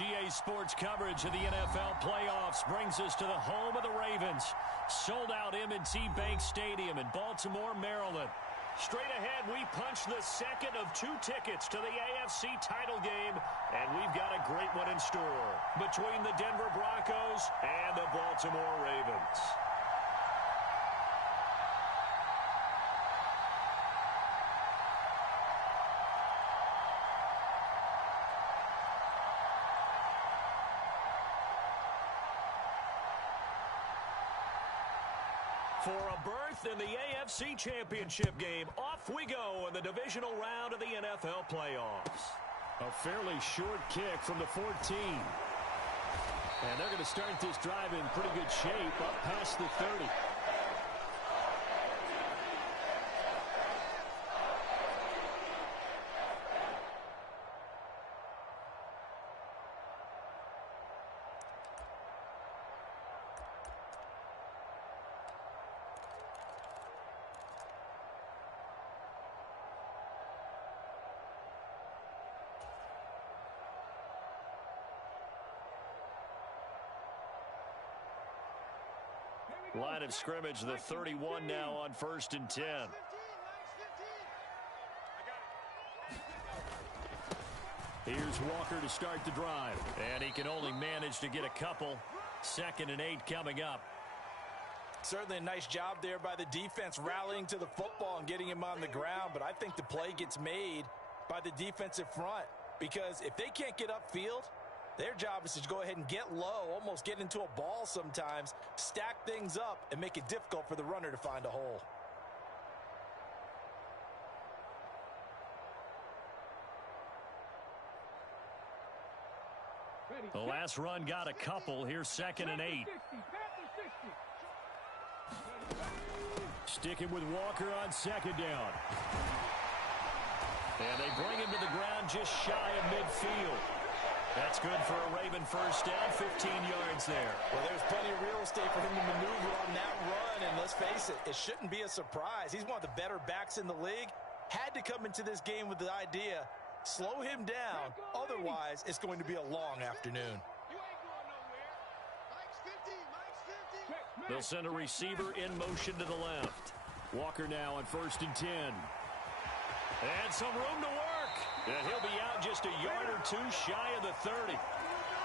EA Sports coverage of the NFL playoffs brings us to the home of the Ravens. Sold out M&T Bank Stadium in Baltimore, Maryland. Straight ahead, we punch the second of 2 tickets to the AFC title game, and we've got a great one in store between the Denver Broncos and the Baltimore Ravens. For a berth in the AFC Championship game, off we go in the divisional round of the NFL playoffs. A fairly short kick from the 14. And they're going to start this drive in pretty good shape up past the 30. Line of scrimmage, the 31 now on 1st and 10. Here's Walker to start the drive. And he can only manage to get a couple. 2nd and 8 coming up. Certainly a nice job there by the defense rallying to the football and getting him on the ground. But I think the play gets made by the defensive front. Because if they can't get upfield, their job is to go ahead and get low, almost get into a ball sometimes, stack things up, and make it difficult for the runner to find a hole. The last run got a couple. Here's 2nd and 8. Sticking with Walker on 2nd down. And they bring him to the ground just shy of midfield. That's good for a Raven first down, 15 yards there. Well, there's plenty of real estate for him to maneuver on that run, and let's face it, it shouldn't be a surprise. He's one of the better backs in the league. Had to come into this game with the idea, slow him down, otherwise it's going to be a long afternoon. They'll send a receiver in motion to the left. Walker now on 1st and 10. And some room to work. And he'll be out just a yard or 2 shy of the 30.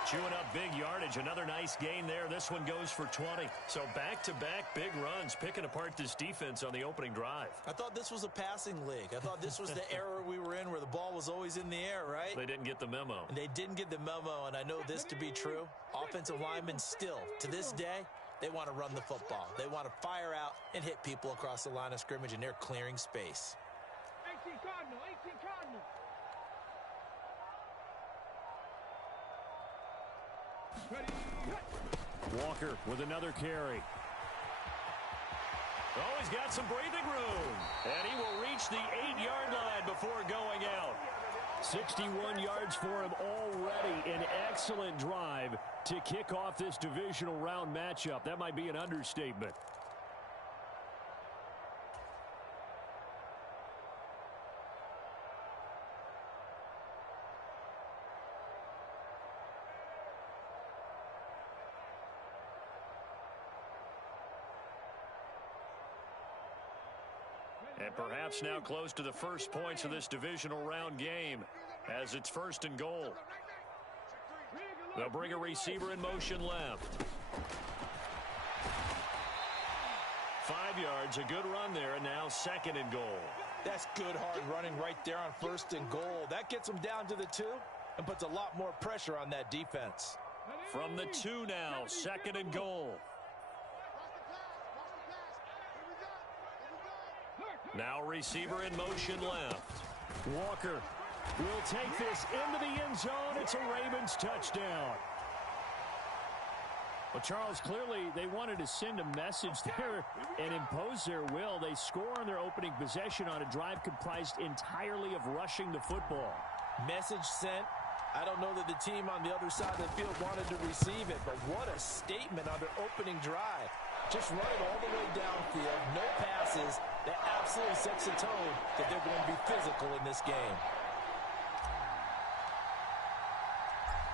Chewing up big yardage. Another nice gain there. This one goes for 20. So back-to-back big runs, picking apart this defense on the opening drive. I thought this was a passing league. I thought this was the era we were in where the ball was always in the air, right? They didn't get the memo. And they didn't get the memo, and I know this to be true. Offensive linemen still, to this day, they want to run the football. They want to fire out and hit people across the line of scrimmage, and they're clearing space. 18 Cardinal, 18 Cardinal. Walker with another carry. Oh, he's got some breathing room. And he will reach the 8-yard line before going out. 61 yards for him already. An excellent drive to kick off this divisional round matchup. That might be an understatement. And perhaps now close to the first points of this divisional round game as it's 1st and goal. They'll bring a receiver in motion left. 5 yards, a good run there, and now 2nd and goal. That's good hard running right there on 1st and goal. That gets them down to the 2 and puts a lot more pressure on that defense. From the 2 now, 2nd and goal. Now receiver in motion left. Walker will take this into the end zone. It's a Ravens touchdown. Well, Charles, clearly they wanted to send a message there and impose their will. They score on their opening possession on a drive comprised entirely of rushing the football. Message sent. I don't know that the team on the other side of the field wanted to receive it, but what a statement on their opening drive. Just run it all the way downfield, no passes. That absolutely sets the tone that they're going to be physical in this game.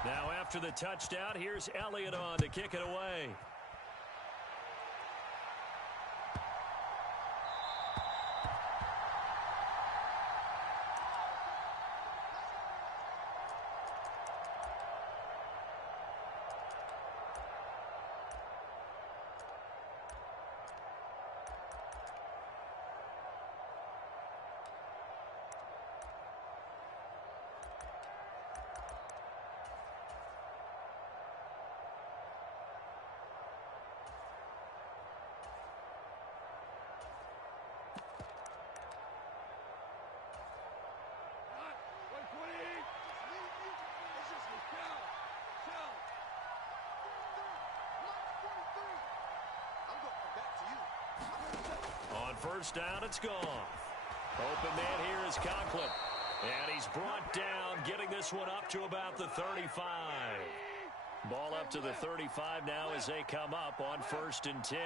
Now After the touchdown, here's Elliott on to kick it away. On first down, it's Goff. Open man here is Conklin. And he's brought down, getting this one up to about the 35. Ball up to the 35 now as they come up on 1st and 10.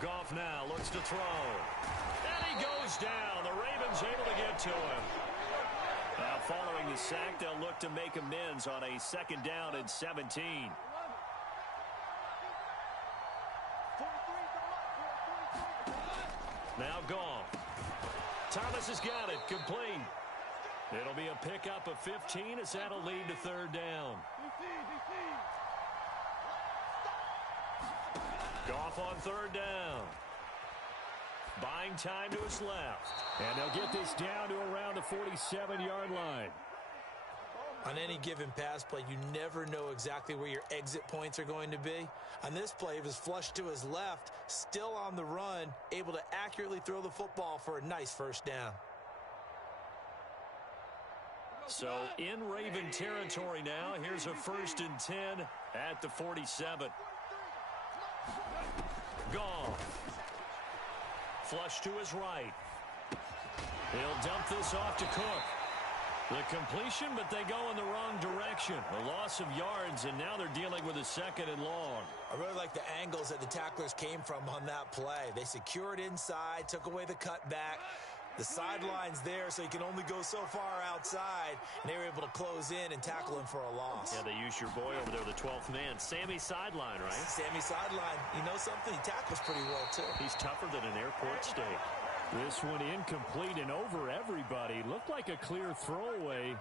Goff now looks to throw. And he goes down. The Ravens able to get to him. Now following the sack, they'll look to make amends on a 2nd down and 17. Now Goff. Thomas has got it. Complete. It'll be a pickup of 15 as that'll lead to 3rd down. Goff on 3rd down. Buying time to his left. And they'll get this down to around the 47-yard line. On any given pass play, you never know exactly where your exit points are going to be. On this play, it was flushed to his left, still on the run, able to accurately throw the football for a nice 1st down. So in Raven territory now, here's a 1st and 10 at the 47. Goff. Flush to his right. He'll dump this off to Cook. The completion, but they go in the wrong direction. A loss of yards, and now they're dealing with a 2nd and long. I really like the angles that the tacklers came from on that play. They secured inside, took away the cutback. The sideline's there, so you can only go so far outside, and they were able to close in and tackle him for a loss. Yeah, they used your boy over there, the 12th man, Sammy Sideline, right? Sammy Sideline. You know something? He tackles pretty well, too. He's tougher than an airport steak. This one incomplete and over everybody. Looked like a clear throwaway,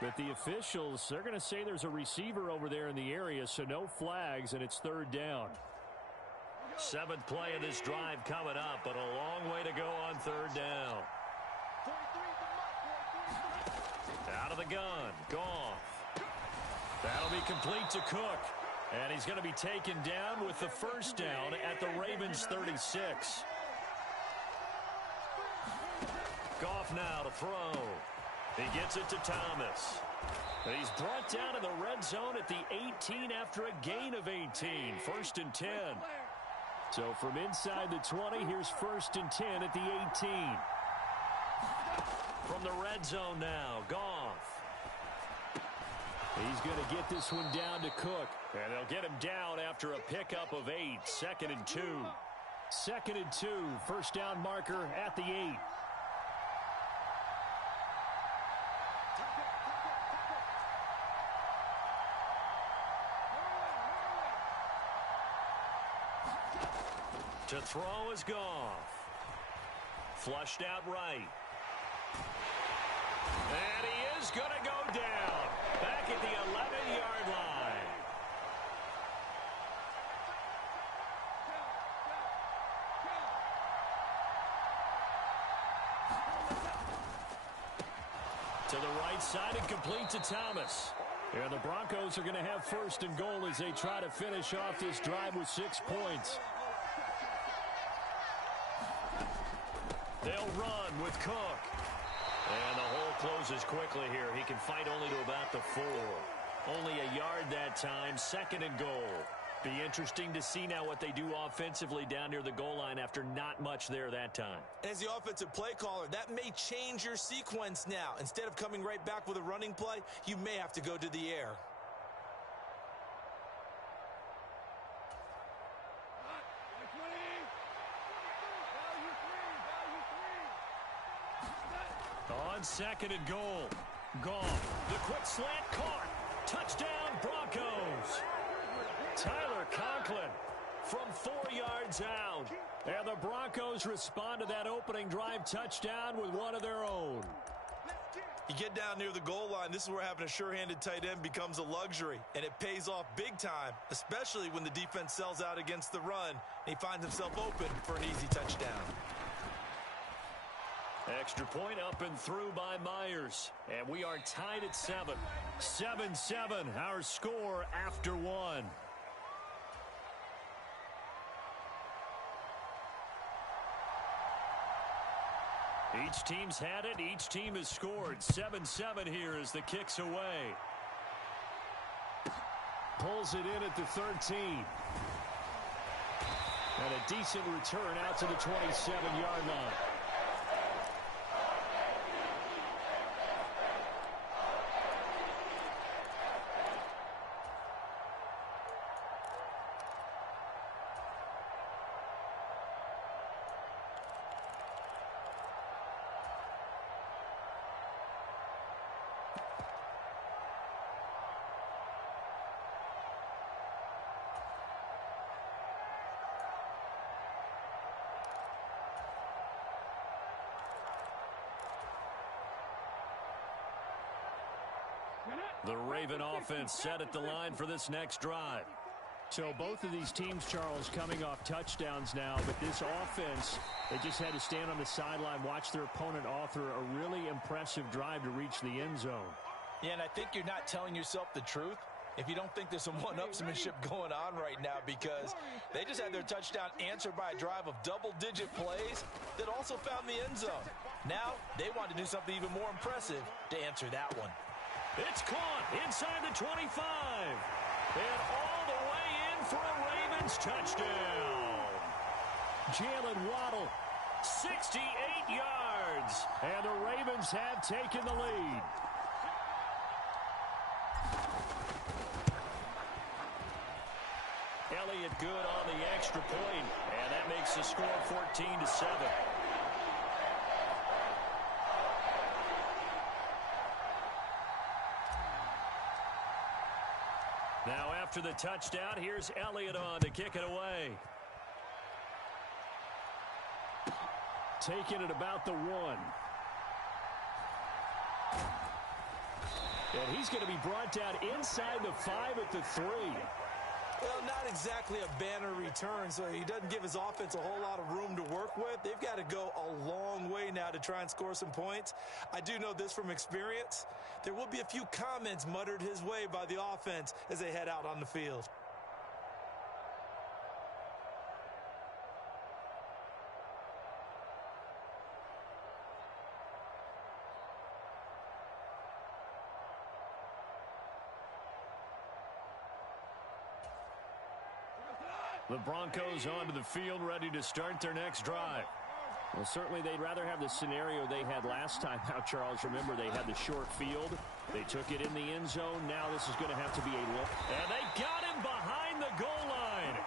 but the officials, they're going to say there's a receiver over there in the area, so no flags, and it's 3rd down. 7th play of this drive coming up, but a long way to go on 3rd down. Out of the gun, Goff. That'll be complete to Cook, and he's going to be taken down with the 1st down at the Ravens' 36. Goff now to throw. He gets it to Thomas. And he's brought down in the red zone at the 18 after a gain of 18. 1st and 10. So from inside the 20, here's 1st and 10 at the 18. From the red zone now, Goff. He's going to get this one down to Cook. And they'll get him down after a pickup of 8. 2nd and 2. 2nd and 2. 1st down marker at the 8. To throw is Goff. Flushed out right. And he is going to go down. Back at the 11-yard line. To the right side and complete to Thomas. And the Broncos are going to have 1st and goal as they try to finish off this drive with 6 points. They'll run with Cook. And the hole closes quickly here. He can fight only to about the 4. Only a yard that time. 2nd and goal. Be interesting to see now what they do offensively down near the goal line after not much there that time. As the offensive play caller, that may change your sequence now. Instead of coming right back with a running play, you may have to go to the air. On 2nd and goal. Goff, the quick slant caught. Touchdown, Broncos. Tyler Conklin from 4 yards out. And the Broncos respond to that opening drive touchdown with one of their own. You get down near the goal line, this is where having a sure-handed tight end becomes a luxury, and it pays off big time, especially when the defense sells out against the run, and he finds himself open for an easy touchdown. Extra point up and through by Myers, and we are tied at 7. 7-7, our score after 1. Each team's had it. Each team has scored. 7-7 here as the kick's away. Pulls it in at the 13. And a decent return out to the 27-yard line. The Raven offense set at the line for this next drive. So both of these teams, Charles, coming off touchdowns now, but this offense, they just had to stand on the sideline, watch their opponent author a really impressive drive to reach the end zone. Yeah, and I think you're not telling yourself the truth if you don't think there's some one-upsmanship going on right now, because they just had their touchdown answered by a drive of double-digit plays that also found the end zone. Now they want to do something even more impressive to answer that one. It's caught inside the 25. And all the way in for a Ravens touchdown. Jalen Waddle, 68 yards. And the Ravens have taken the lead. Elliott good on the extra point, and that makes the score 14-7. Now after the touchdown, here's Elliott on to kick it away. Taking it about the 1. And he's going to be brought down inside the 5 at the 3. Well, not exactly a banner return, so he doesn't give his offense a whole lot of room to work with. They've got to go a long way now to try and score some points. I do know this from experience. There will be a few comments muttered his way by the offense as they head out on the field. The Broncos onto the field, ready to start their next drive. Well, certainly they'd rather have the scenario they had last time out, Charles. Remember, they had the short field. They took it in the end zone. Now this is going to have to be a look. And they got him behind the goal line.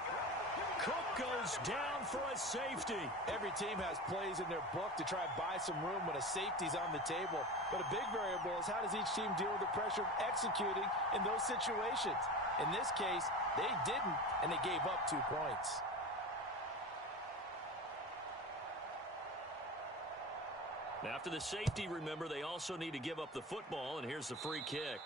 Cook goes down for a safety. Every team has plays in their book to try and buy some room when a safety's on the table. But a big variable is how does each team deal with the pressure of executing in those situations. In this case, they didn't, and they gave up 2 points. After the safety, remember, they also need to give up the football, and here's the free kick.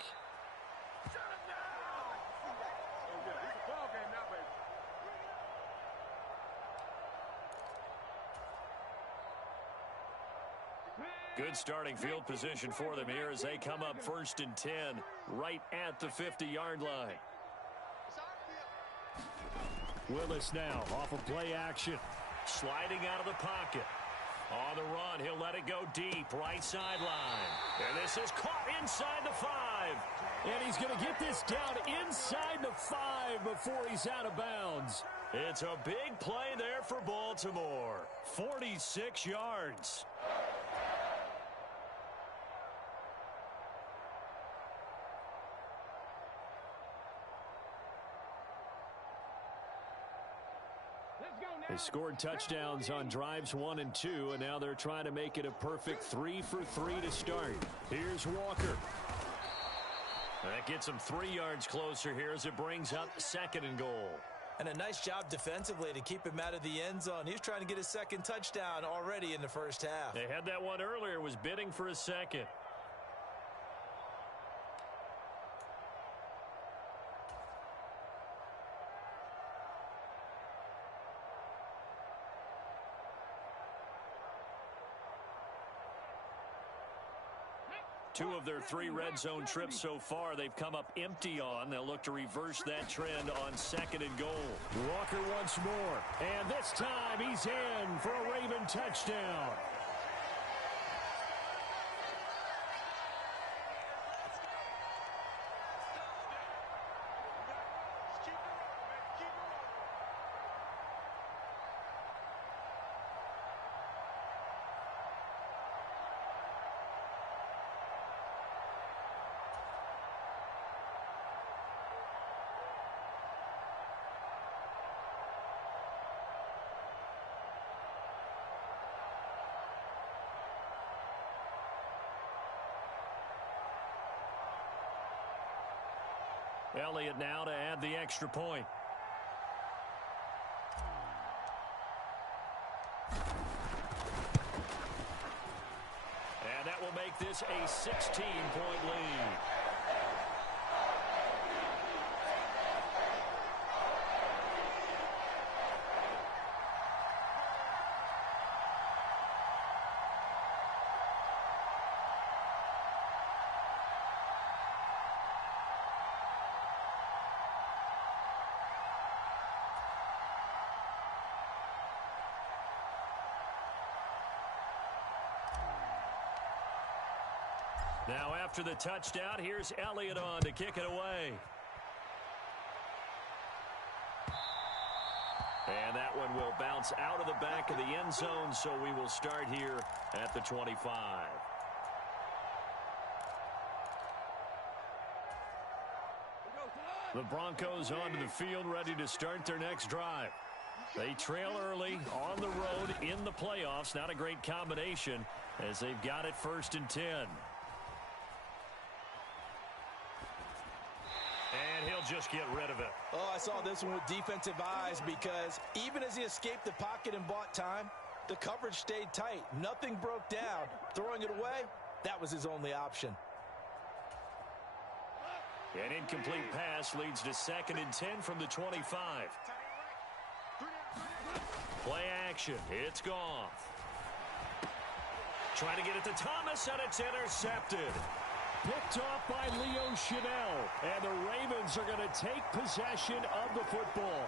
Good starting field position for them here as they come up 1st and 10, right at the 50-yard line. Willis now off of play action. Sliding out of the pocket. On the run, he'll let it go deep, right sideline. And this is caught inside the 5. And he's going to get this down inside the 5 before he's out of bounds. It's a big play there for Baltimore. 46 yards. Let's go, They scored touchdowns on drives 1 and 2, and now they're trying to make it a perfect 3 for 3 to start. Here's Walker. That gets him 3 yards closer here as it brings up 2nd and goal. And a nice job defensively to keep him out of the end zone. He's trying to get his 2nd touchdown already in the first half. They had that one earlier, was bidding for a 2nd. Two of their 3 red zone trips so far, they've come up empty on. They'll look to reverse that trend on 2nd and goal. Walker once more, and this time he's in for a Raven touchdown. Elliott now to add the extra point. And that will make this a 16-point lead. Now after the touchdown, here's Elliott on to kick it away. And that one will bounce out of the back of the end zone, so we will start here at the 25. The Broncos onto the field, ready to start their next drive. They trail early on the road in the playoffs. Not a great combination as they've got it 1st and 10. And he'll just get rid of it. Oh, I saw this one with defensive eyes because even as he escaped the pocket and bought time, the coverage stayed tight. Nothing broke down. Throwing it away, that was his only option. An incomplete pass leads to 2nd and 10 from the 25. Play action. It's gone. Trying to get it to Thomas, and it's intercepted. Picked off by Leo Chanel, and the Ravens are going to take possession of the football.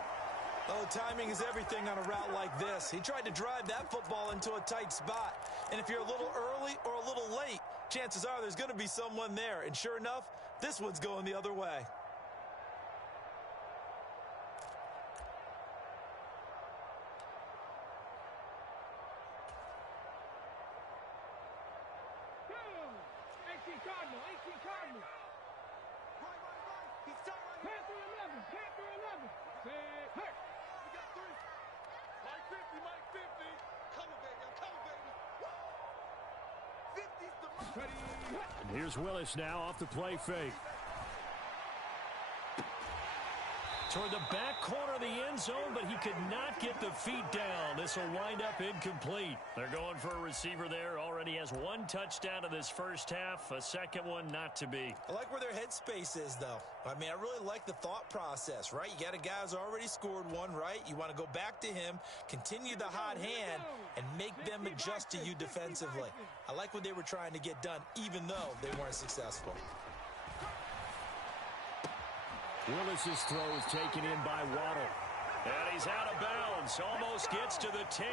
Oh, timing is everything on a route like this. He tried to drive that football into a tight spot. And if you're a little early or a little late, chances are there's going to be someone there. And sure enough, this one's going the other way. Cardinal, 18 Cardinal. Panther 11, Panther 11. Hey. We got 3. Mike 50, Mike 50. Come on, baby, I'm coming, baby. 50's the mark. Ready. And here's Willis now off the play fake. Toward the back corner of the end zone, but he could not get the feet down. This will wind up incomplete. They're going for a receiver there. Already has 1 touchdown in this first half. A second one not to be. I like where their headspace is, though. I mean, I really like the thought process, right? You got a guy who's already scored 1, right? You want to go back to him, continue the hot hand, and make them adjust to you defensively. I like what they were trying to get done, even though they weren't successful. Willis's throw is taken in by Waddle. And he's out of bounds. Almost gets to the 10.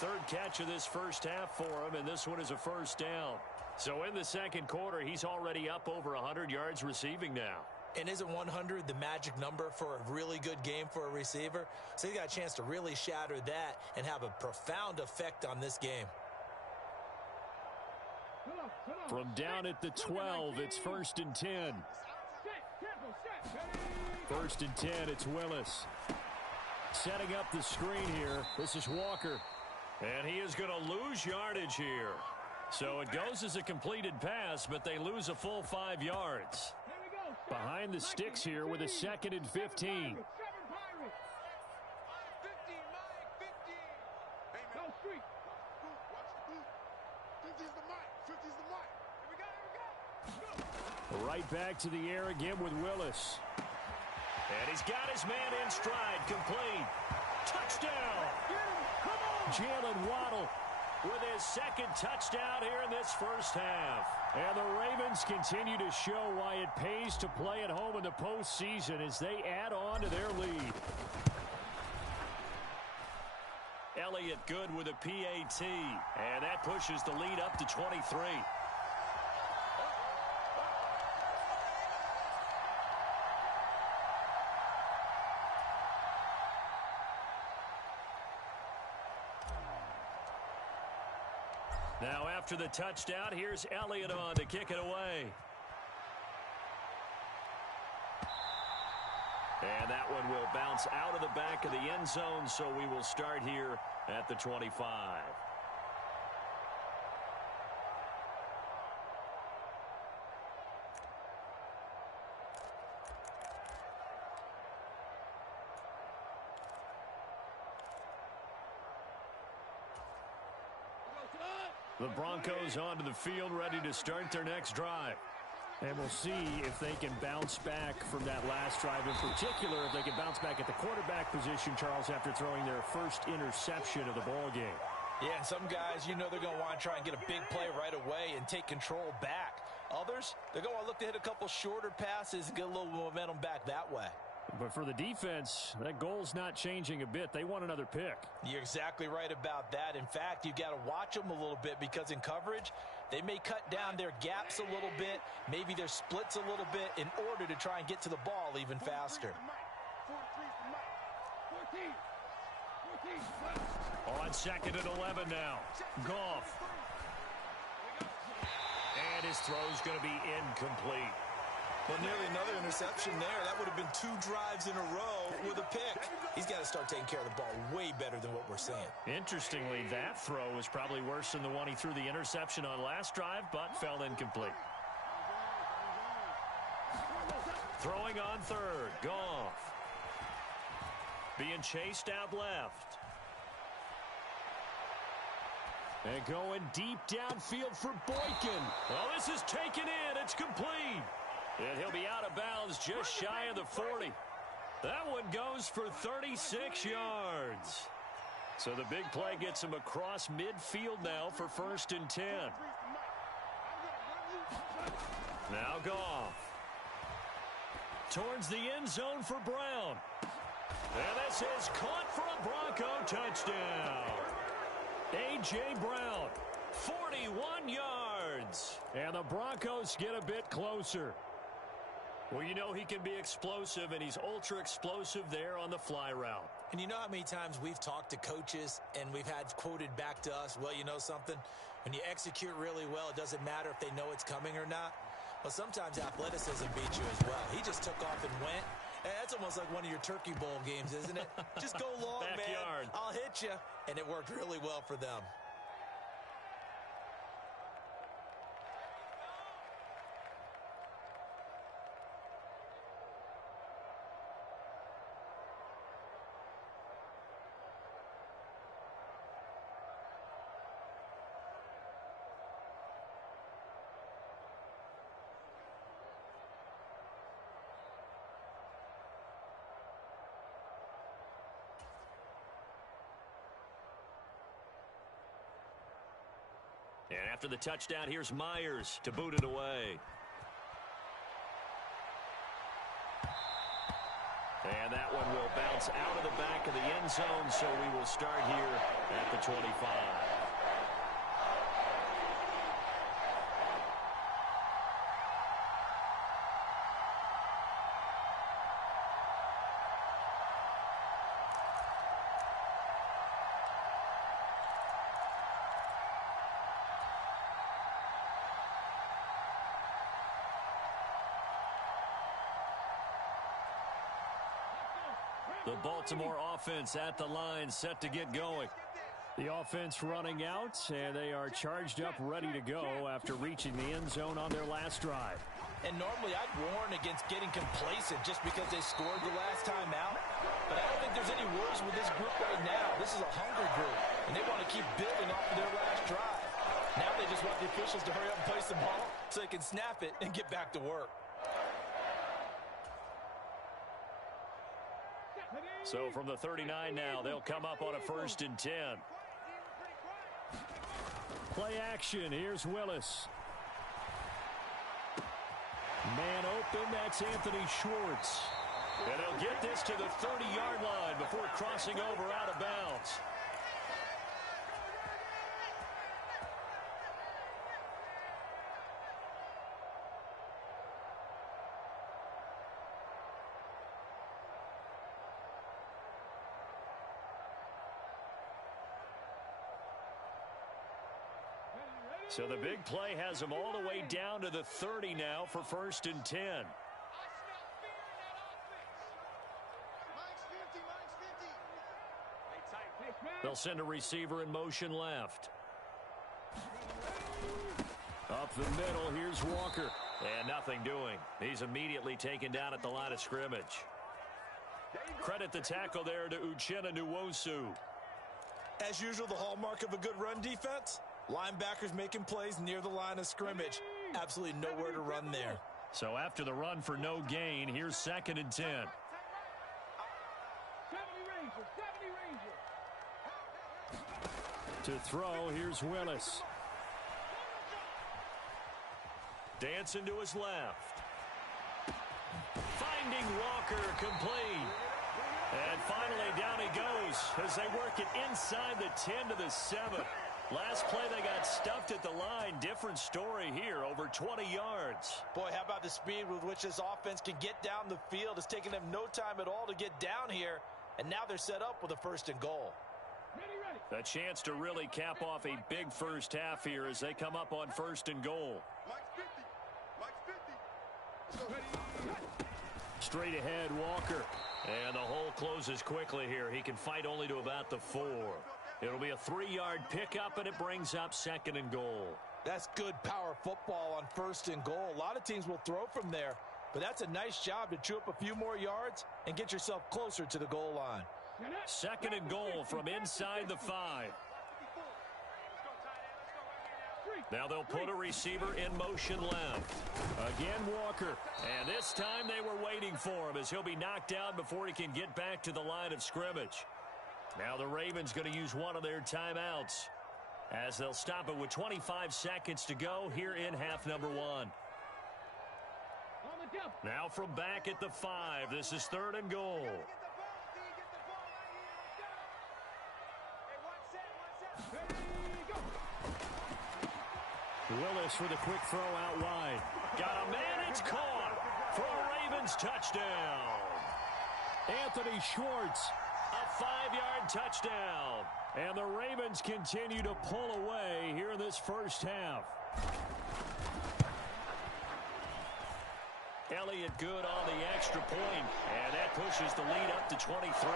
3rd catch of this first half for him, and this one is a first down. So in the second quarter, he's already up over 100 yards receiving now. And isn't 100 the magic number for a really good game for a receiver? So he got a chance to really shatter that and have a profound effect on this game. From down at the 12, it's 1st and 10. 1st and 10, it's Willis. Setting up the screen here. This is Walker. And he is going to lose yardage here. So it goes as a completed pass, but they lose a full 5 yards. Behind the sticks here with a 2nd and 15. Right back to the air again with Willis. And he's got his man in stride. Complete. Touchdown. Jalen Waddle with his 2nd touchdown here in this first half. And the Ravens continue to show why it pays to play at home in the postseason as they add on to their lead. Elliott good with a PAT. And that pushes the lead up to 23. Now after the touchdown, here's Elliott on to kick it away. And that one will bounce out of the back of the end zone, so we will start here at the 25. The Broncos onto the field, ready to start their next drive. And we'll see if they can bounce back from that last drive. In particular, if they can bounce back at the quarterback position, Charles, after throwing their first interception of the ball game. Yeah, and some guys, you know they're going to want to try and get a big play right away and take control back. Others, they're going to look to hit a couple shorter passes and get a little momentum back that way. But for the defense, that goal's not changing a bit. They want another pick. You're exactly right about that. In fact, you've got to watch them a little bit because in coverage, they may cut down their gaps a little bit, maybe their splits a little bit in order to try and get to the ball even faster. On 2nd and 11 now. Goff. And his throw's going to be incomplete. Well, nearly another interception there. That would have been 2 drives in a row with a pick. He's got to start taking care of the ball way better than what we're seeing. Interestingly, that throw was probably worse than the one he threw the interception on last drive, but fell incomplete. Throwing on 3rd. Goff. Being chased out left. And going deep downfield for Boykin. Oh, this is taken in. It's complete. And he'll be out of bounds just shy of the 40. That one goes for 36 yards. So the big play gets him across midfield now for 1st and 10. Now Goff. Towards the end zone for Brown. And this is caught for a Bronco touchdown. A.J. Brown, 41 yards. And the Broncos get a bit closer. Well, you know he can be explosive, and he's ultra-explosive there on the fly route. And you know how many times we've talked to coaches and we've had quoted back to us, well, you know something? When you execute really well, it doesn't matter if they know it's coming or not. Well, sometimes athleticism beats you as well. He just took off and went. That's almost like one of your Turkey Bowl games, isn't it? Just go long, Backyard. man. I'll hit you. And it worked really well for them. And after the touchdown, here's Myers to boot it away. And that one will bounce out of the back of the end zone, so we will start here at the 25. The Baltimore offense at the line, set to get going. The offense running out, and they are charged up, ready to go after reaching the end zone on their last drive. And normally I'd warn against getting complacent just because they scored the last time out. But I don't think there's any worries with this group right now. This is a hungry group, and they want to keep building off of their last drive. Now they just want the officials to hurry up and place the ball so they can snap it and get back to work. So from the 39 now, they'll come up on a 1st and 10. Play action. Here's Willis. Man open. That's Anthony Schwartz. And he'll get this to the 30-yard line before crossing over out of bounds. So the big play has them all the way down to the 30 now for 1st and 10. They'll send a receiver in motion left. Up the middle, here's Walker. And nothing doing. He's immediately taken down at the line of scrimmage. Credit the tackle there to Uchenna Nwosu. As usual, the hallmark of a good run defense, linebackers making plays near the line of scrimmage. Absolutely nowhere to run there. So after the run for no gain, here's 2nd and 10. 70 Rangers, 70 Rangers. To throw, here's Willis. Dancing to his left. Finding Walker, complete. And finally down he goes as they work it inside the 10 to the 7. Last play they got stuffed at the line. Different story here, over 20 yards. Boy, how about the speed with which this offense can get down the field? It's taken them no time at all to get down here, and now they're set up with a 1st and goal. A chance to really cap off a big first half here as they come up on 1st and goal. Straight ahead, Walker. And the hole closes quickly here. He can fight only to about the 4. It'll be a 3-yard pickup, and it brings up 2nd and goal. That's good power football on 1st and goal. A lot of teams will throw from there, but that's a nice job to chew up a few more yards and get yourself closer to the goal line. 2nd and goal from inside the 5. Now they'll put a receiver in motion left. Again, Walker. And this time they were waiting for him as he'll be knocked out before he can get back to the line of scrimmage. Now the Ravens going to use one of their timeouts as they'll stop it with 25 seconds to go here in half number 1. Now from back at the 5, this is 3rd and goal. Willis for the quick throw out wide. Got a man, it's caught for a Ravens touchdown. Anthony Schwartz, a 5-yard touchdown. And the Ravens continue to pull away here in this first half. Elliott good on the extra point, and that pushes the lead up to 23.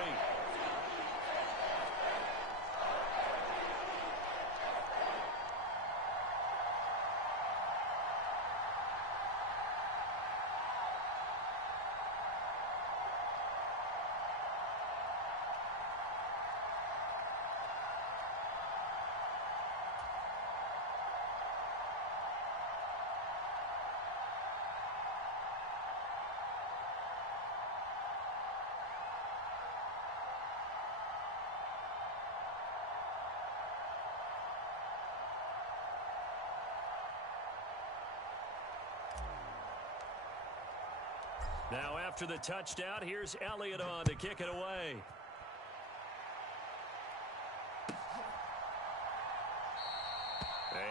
Now after the touchdown, here's Elliott on to kick it away.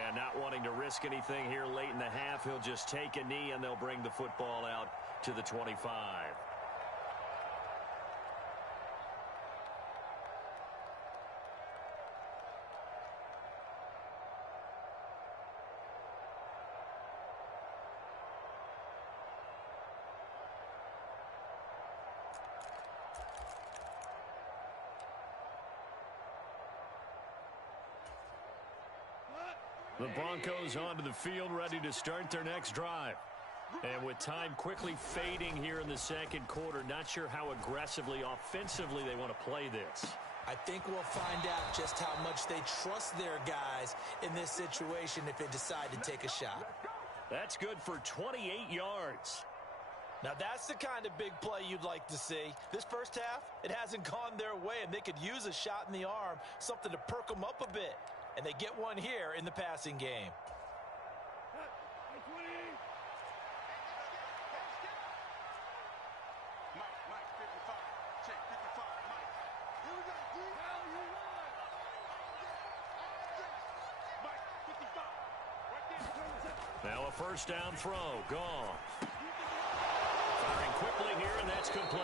And not wanting to risk anything here late in the half, he'll just take a knee and they'll bring the football out to the 25. The Broncos onto the field, ready to start their next drive. And with time quickly fading here in the second quarter, not sure how aggressively, offensively they want to play this. I think we'll find out just how much they trust their guys in this situation if they decide to take a shot. That's good for 28 yards. Now that's the kind of big play you'd like to see. This first half, it hasn't gone their way, and they could use a shot in the arm, something to perk them up a bit. And they get one here in the passing game. Now a first down throw, gone. Firing quickly here, and that's complete.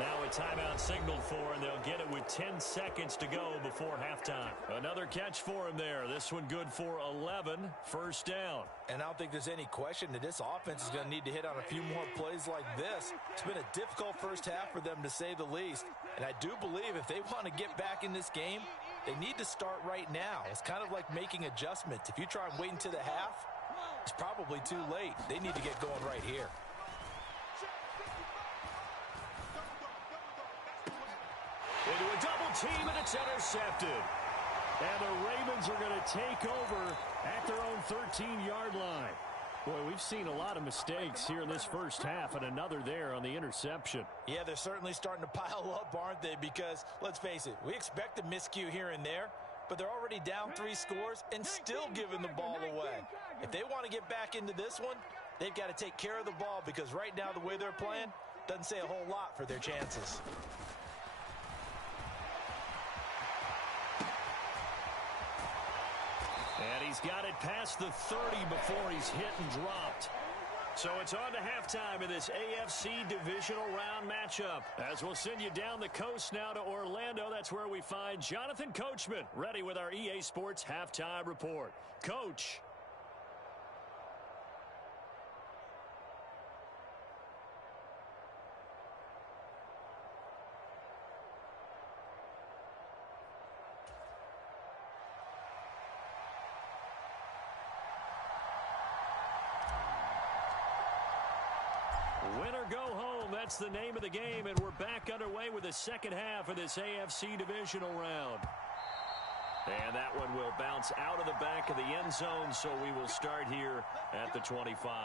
Now a timeout signaled for, and they'll get it with 10 seconds to go before halftime. Another catch for him there. This one good for 11, first down. And I don't think there's any question that this offense is going to need to hit on a few more plays like this. It's been a difficult first half for them, to say the least. And I do believe if they want to get back in this game, they need to start right now. It's kind of like making adjustments. If you try and wait until the half, it's probably too late. They need to get going right here. Into a double team, and it's intercepted. And the Ravens are going to take over at their own 13-yard line. Boy, we've seen a lot of mistakes here in this first half, and another there on the interception. Yeah, they're certainly starting to pile up, aren't they? Because, let's face it, we expect a miscue here and there, but they're already down 3 scores and still giving the ball away. If they want to get back into this one, they've got to take care of the ball, because right now the way they're playing doesn't say a whole lot for their chances. And he's got it past the 30 before he's hit and dropped. So it's on to halftime in this AFC Divisional Round matchup. As we'll send you down the coast now to Orlando, that's where we find Jonathan Coachman, ready with our EA Sports Halftime Report. Coach. Win or go home, that's the name of the game, and we're back underway with the second half of this AFC Divisional Round. And that one will bounce out of the back of the end zone, so we will start here at the 25.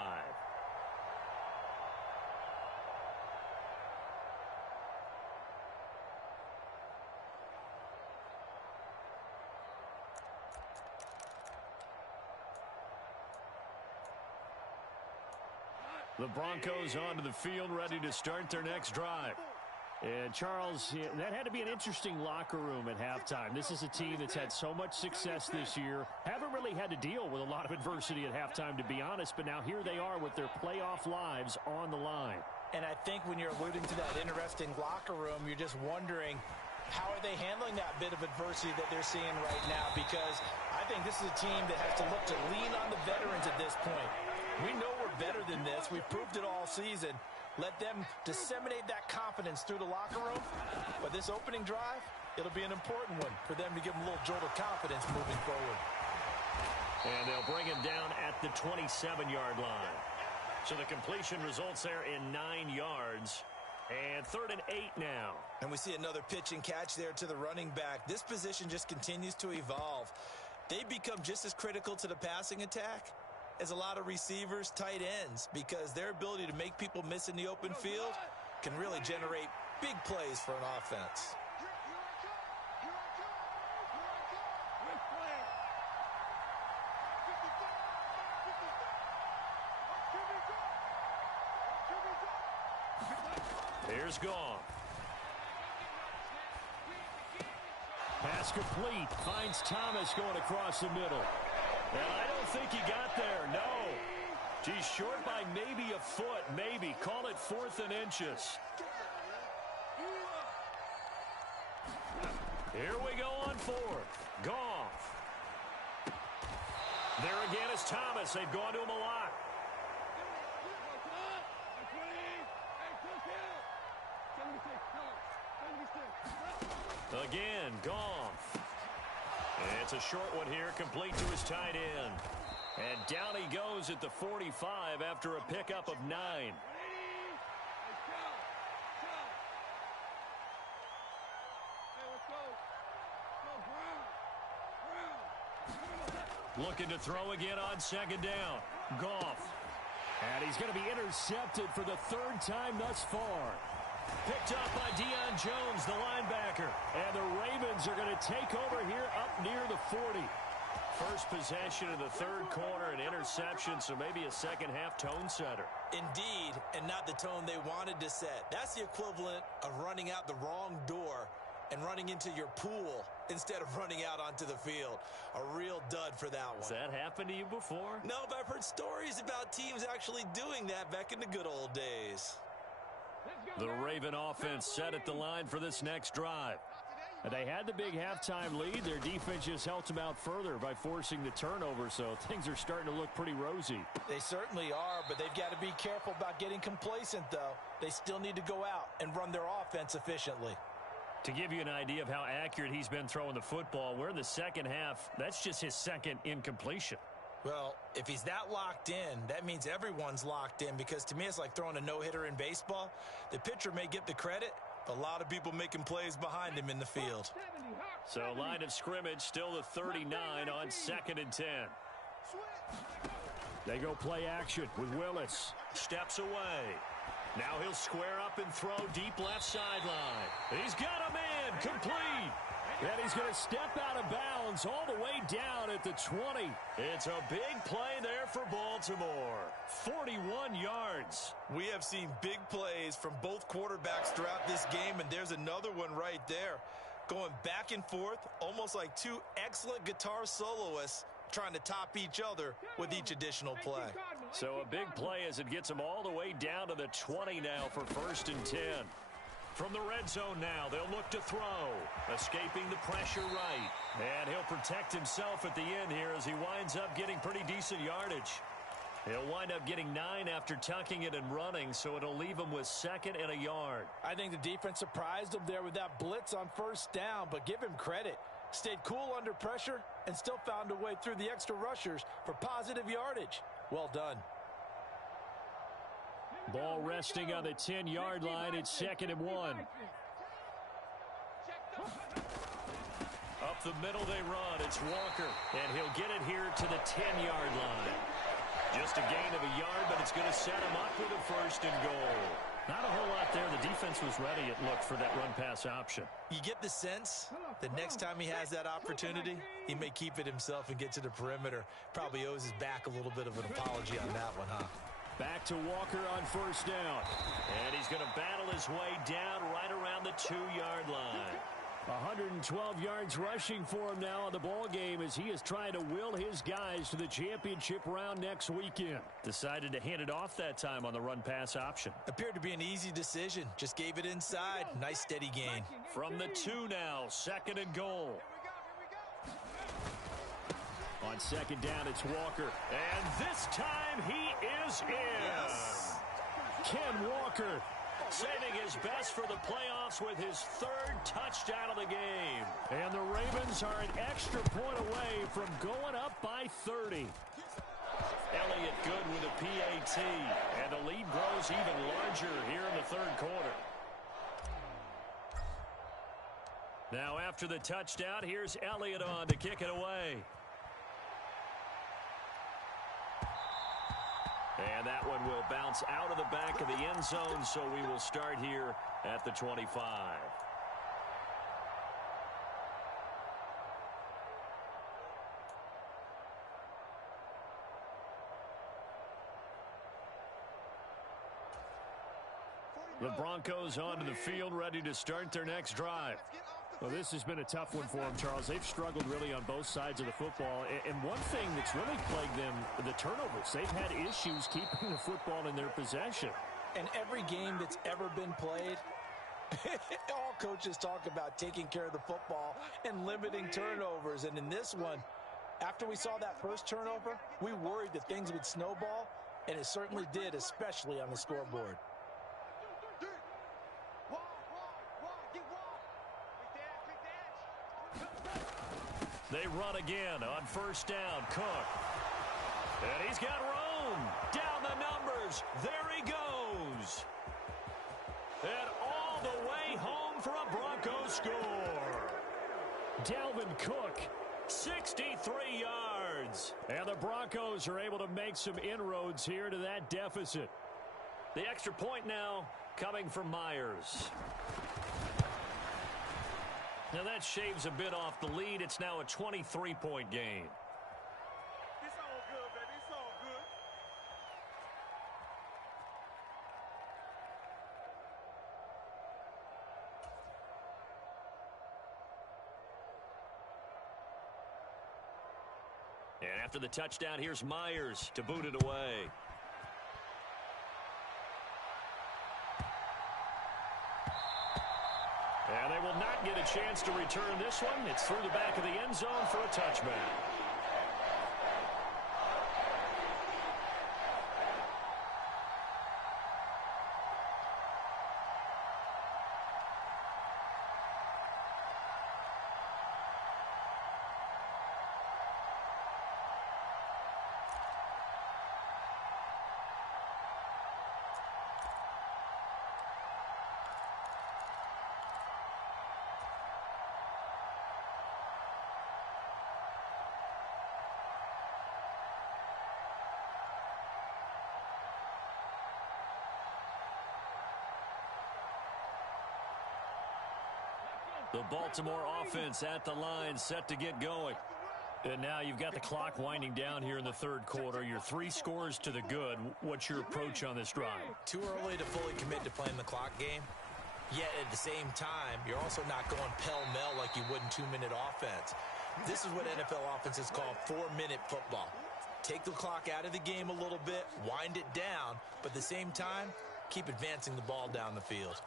The Broncos onto the field, ready to start their next drive. And, Charles, that had to be an interesting locker room at halftime. This is a team that's had so much success this year. Haven't really had to deal with a lot of adversity at halftime, to be honest. But now here they are with their playoff lives on the line. And I think when you're alluding to that interesting locker room, you're just wondering, how are they handling that bit of adversity that they're seeing right now? Because I think this is a team that has to look to lean on the veterans at this point. We know we're better than this. We've proved it all season. Let them disseminate that confidence through the locker room. But this opening drive, it'll be an important one for them to give them a little jolt of confidence moving forward. And they'll bring him down at the 27-yard line. So the completion results there in 9 yards. And 3rd and 8 now. And we see another pitch and catch there to the running back. This position just continues to evolve. They've become just as critical to the passing attack as a lot of receivers, tight ends, because their ability to make people miss in the open field can really generate big plays for an offense. Here's Goff. Pass complete. Finds Thomas going across the middle. And I don't think he got there. No. Geez, short by maybe a foot. Maybe. Call it 4th and inches. Here we go on 4th. Goff. There again is Thomas. They've gone to him a lot. Again, Goff. And It's a short one here, complete to his tight end. And down he goes at the 45 after a pickup of 9. Looking to throw again on second down. Goff. And he's going to be intercepted for the third time thus far. Picked up by Deion Jones, the linebacker. And the Ravens are going to take over here up near the 40. First possession of the third quarter, an interception, so maybe a second-half tone setter. Indeed, and not the tone they wanted to set. That's the equivalent of running out the wrong door and running into your pool instead of running out onto the field. A real dud for that one. Has that happened to you before? No, but I've heard stories about teams actually doing that back in the good old days. The Raven offense set at the line for this next drive. They had the big halftime lead. Their defense just helped them out further by forcing the turnover, so things are starting to look pretty rosy. They certainly are, but they've got to be careful about getting complacent, though. They still need to go out and run their offense efficiently. To give you an idea of how accurate he's been throwing the football, we're in the second half. That's just his second incompletion. Well, if he's that locked in, that means everyone's locked in, because to me it's like throwing a no-hitter in baseball. The pitcher may get the credit, but a lot of people making plays behind him in the field. So line of scrimmage still the 39 on 2nd and 10. They go play action with Willis. Steps away. Now he'll square up and throw deep left sideline. He's got a man complete. And he's going to step out of bounds all the way down at the 20. It's a big play there for Baltimore. 41 yards. We have seen big plays from both quarterbacks throughout this game, and there's another one right there. Going back and forth, almost like two excellent guitar soloists trying to top each other with each additional play. So a big play as it gets them all the way down to the 20 now for 1st and 10. From the red zone now, they'll look to throw. Escaping the pressure right. And he'll protect himself at the end here as he winds up getting pretty decent yardage. He'll wind up getting 9 after tucking it and running, so it'll leave him with 2nd and a yard. I think the defense surprised him there with that blitz on 1st down, but give him credit. Stayed cool under pressure and still found a way through the extra rushers for positive yardage. Well done. Ball resting on the 10-yard line. It's 2nd and 1. Up the middle they run. It's Walker, and he'll get it here to the 10-yard line. Just a gain of a yard, but it's going to set him up with a 1st and goal. Not a whole lot there. The defense was ready, it looked, for that run-pass option. You get the sense that next time he has that opportunity, he may keep it himself and get to the perimeter. Probably owes his back a little bit of an apology on that one, huh? Back to Walker on 1st down. And he's going to battle his way down right around the 2-yard line. 112 yards rushing for him now in the ball game as he is trying to will his guys to the championship round next weekend. Decided to hand it off that time on the run-pass option. Appeared to be an easy decision. Just gave it inside. Nice steady gain. From the 2 now, 2nd and goal. On 2nd down, it's Walker. And this time he is in. Yes. Ken Walker saving his best for the playoffs with his 3rd touchdown of the game. And the Ravens are an extra point away from going up by 30. Elliott good with a PAT. And the lead grows even larger here in the 3rd quarter. Now after the touchdown, here's Elliott on to kick it away. And that one will bounce out of the back of the end zone, so we will start here at the 25. The Broncos onto the field, ready to start their next drive. Well, this has been a tough one for them, Charles. They've struggled really on both sides of the football. And one thing that's really plagued them, the turnovers. They've had issues keeping the football in their possession. And every game that's ever been played, all coaches talk about taking care of the football and limiting turnovers. And in this one, after we saw that first turnover, we worried that things would snowball, and it certainly did, especially on the scoreboard. They run again on first down. Cook. And he's got room. Down the numbers. There he goes. And all the way home for a Broncos score. Dalvin Cook, 63 yards. And the Broncos are able to make some inroads here to that deficit. The extra point now coming from Myers. Now that shaves a bit off the lead. It's now a 23-point game. It's all good, baby. It's all good. And after the touchdown, here's Myers to boot it away. And they will not get a chance to return this one. It's through the back of the end zone for a touchback. The Baltimore offense at the line, set to get going. And now you've got the clock winding down here in the third quarter. You're 3 scores to the good. What's your approach on this drive? Too early to fully commit to playing the clock game. Yet at the same time, you're also not going pell-mell like you would in 2-minute offense. This is what NFL offenses call 4-minute football. Take the clock out of the game a little bit, wind it down, but at the same time, keep advancing the ball down the field.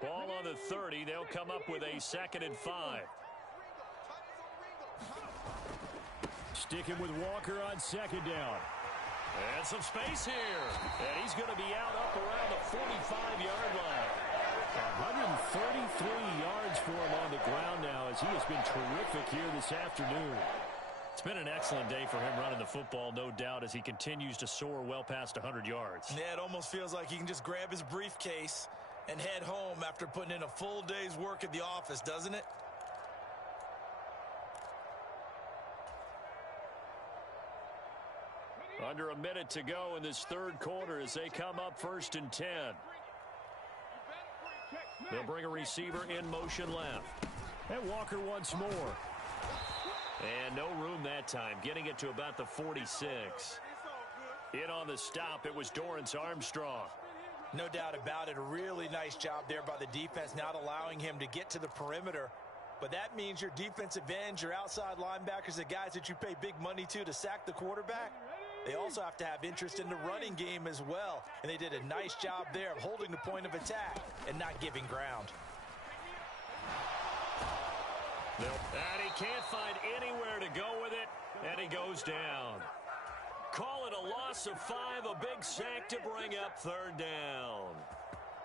Ball on the 30. They'll come up with a 2nd and 5. Sticking with Walker on 2nd down. And some space here. And he's going to be out up around the 45-yard line. 133 yards for him on the ground now as he has been terrific here this afternoon. It's been an excellent day for him running the football, no doubt, as he continues to soar well past 100 yards. Yeah, it almost feels like he can just grab his briefcase and head home after putting in a full day's work at the office, doesn't it? Under a minute to go in this third quarter as they come up 1st and 10. They'll bring a receiver in motion left. And Walker once more. And no room that time, getting it to about the 46. In on the stop, it was Dorrance Armstrong. No doubt about it. A really nice job there by the defense, not allowing him to get to the perimeter. But that means your defensive ends, your outside linebackers, the guys that you pay big money to sack the quarterback, they also have to have interest in the running game as well. And they did a nice job there of holding the point of attack and not giving ground. And he can't find anywhere to go with it, and he goes down. Call it a loss of 5, a big sack to bring up 3rd down.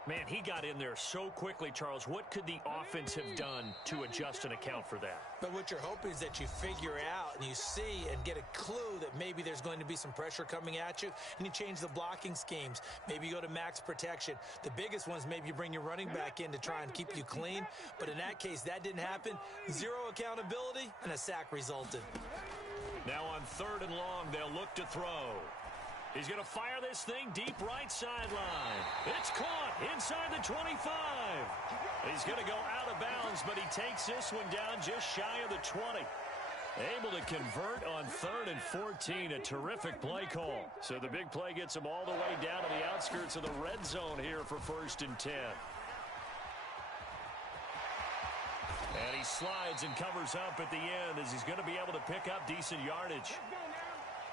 Man, he got in there so quickly, Charles. What could the offense have done to adjust and account for that? But what you're hoping is that you figure out and you see and get a clue that maybe there's going to be some pressure coming at you, and you change the blocking schemes. Maybe you go to max protection. The biggest ones, maybe you bring your running back in to try and keep you clean. But in that case, that didn't happen. 0 accountability, and a sack resulted. Now on 3rd and long, they'll look to throw. He's going to fire this thing deep right sideline. It's caught inside the 25. He's going to go out of bounds, but he takes this one down just shy of the 20. Able to convert on 3rd and 14. A terrific play call. So the big play gets him all the way down to the outskirts of the red zone here for 1st and 10. And he slides and covers up at the end as he's going to be able to pick up decent yardage.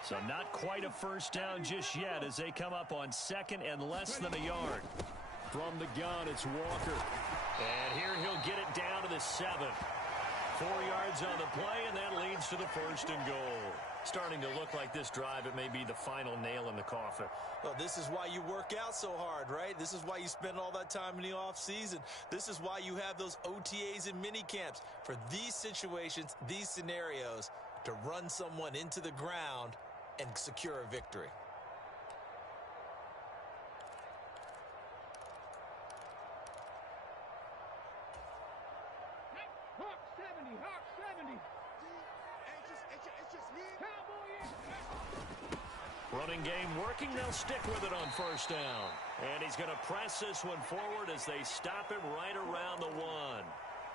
So not quite a 1st down just yet as they come up on 2nd and less than a yard. From the gun, it's Walker. And here he'll get it down to the 7. 4 yards on the play, and that leads to the 1st and goal. Starting to look like this drive, it may be the final nail in the coffin. Well, this is why you work out so hard, right? This is why you spend all that time in the offseason. This is why you have those OTAs and mini camps for these situations, these scenarios, to run someone into the ground and secure a victory. Hawk 70, Hawk 70. It's just me. Running game working. They'll stick with it on first down. And he's going to press this one forward as they stop him right around the 1.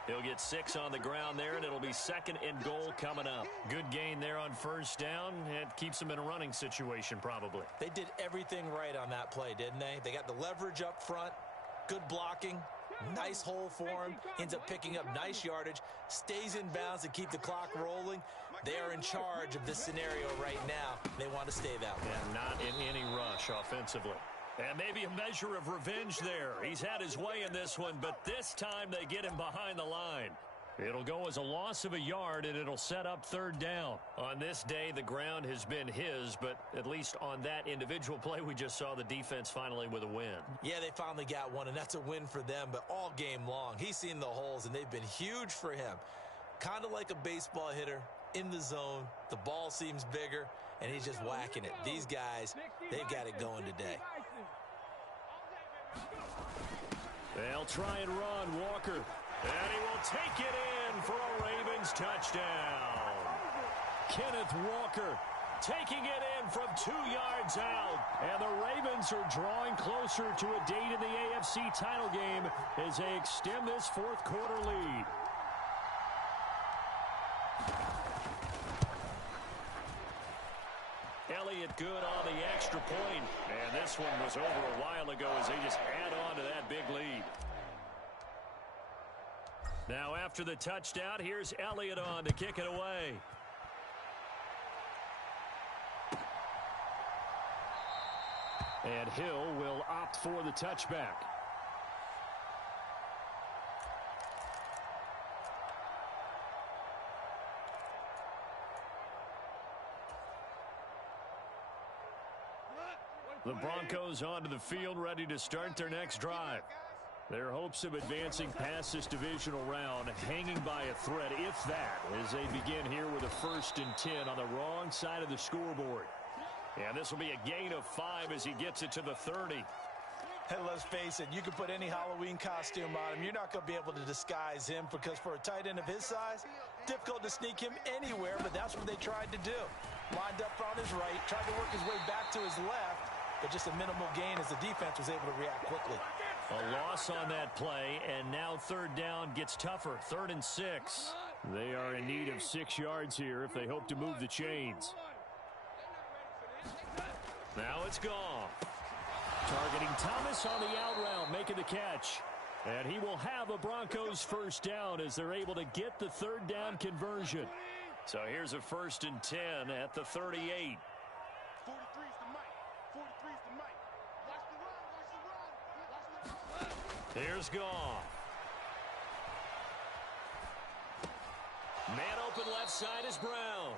He'll get 6 on the ground there, and it'll be 2nd and goal coming up. Good gain there on first down. It keeps them in a running situation probably. They did everything right on that play, didn't they? They got the leverage up front, good blocking, nice hole for him, ends up picking up nice yardage, stays in bounds to keep the clock rolling. They are in charge of this scenario right now. They want to stay that way. And not in any rush offensively. And maybe a measure of revenge there. He's had his way in this one, but this time they get him behind the line. It'll go as a loss of a yard, and it'll set up 3rd down. On this day, the ground has been his, but at least on that individual play, we just saw the defense finally with a win. Yeah, they finally got one, and that's a win for them, but all game long, he's seen the holes, and they've been huge for him. Kind of like a baseball hitter in the zone. The ball seems bigger, and he's just whacking it. These guys, they've got it going today. They'll try and run Walker. And he will take it in for a Ravens touchdown. Kenneth Walker taking it in from 2 yards out. And the Ravens are drawing closer to a date in the AFC title game as they extend this 4th quarter lead. Elliott good on the extra point. And this one was over a while ago as they just add on to that big lead. Now after the touchdown, here's Elliott on to kick it away. And Hill will opt for the touchback. The Broncos onto the field, ready to start their next drive. Their hopes of advancing past this divisional round hanging by a thread, if that, as they begin here with a 1st and 10 on the wrong side of the scoreboard. And this will be a gain of 5 as he gets it to the 30. Hey, let's face it, you can put any Halloween costume on him. You're not going to be able to disguise him because for a tight end of his size, difficult to sneak him anywhere, but that's what they tried to do. Lined up on his right, tried to work his way back to his left, but just a minimal gain as the defense was able to react quickly. A loss on that play, and now 3rd down gets tougher. 3rd and 6. They are in need of 6 yards here if they hope to move the chains. Now it's gone. Targeting Thomas on the out route, making the catch. And he will have a Broncos 1st down as they're able to get the 3rd down conversion. So here's a 1st and 10 at the 38. 43's the mic. 43's the mic. Watch the run. Watch the run. Watch the run. Here's Goff. Man open left side is Brown.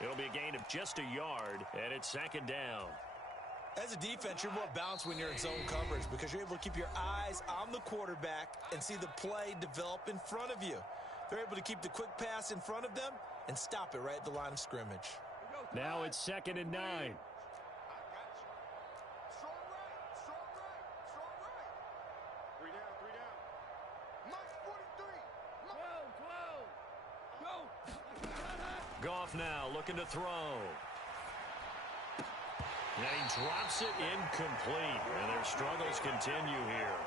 It'll be a gain of just a yard, and it's 2nd down. As a defense, you're more balanced when you're in zone coverage because you're able to keep your eyes on the quarterback and see the play develop in front of you. They're able to keep the quick pass in front of them and stop it right at the line of scrimmage. Now it's 2nd and 9. Strong right. Strong right. Strong right. 3 down. 3 down. Mike 43. 12. Go. Goff now looking to throw. And he drops it incomplete. And their struggles continue here.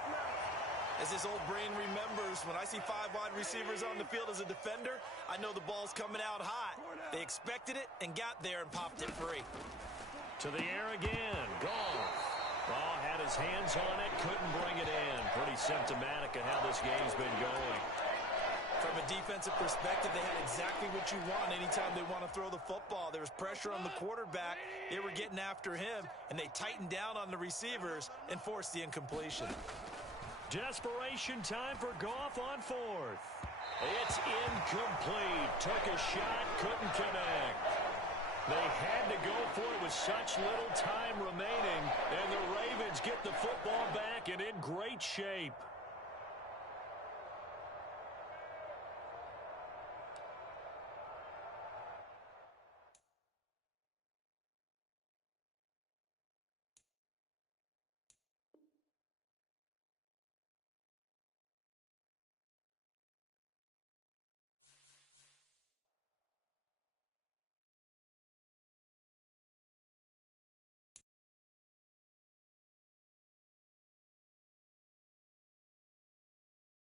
As this old brain remembers, when I see 5 wide receivers on the field as a defender, I know the ball's coming out hot. They expected it and got there and popped it free. To the air again. Goff. Oh, had his hands on it, couldn't bring it in. Pretty symptomatic of how this game's been going. From a defensive perspective, they had exactly what you want anytime they want to throw the football. There was pressure on the quarterback. They were getting after him, and they tightened down on the receivers and forced the incompletion. Desperation time for Goff on 4th. It's incomplete. Took a shot, couldn't connect. They had to go for it with such little time remaining, and the Ravens get the football back and in great shape.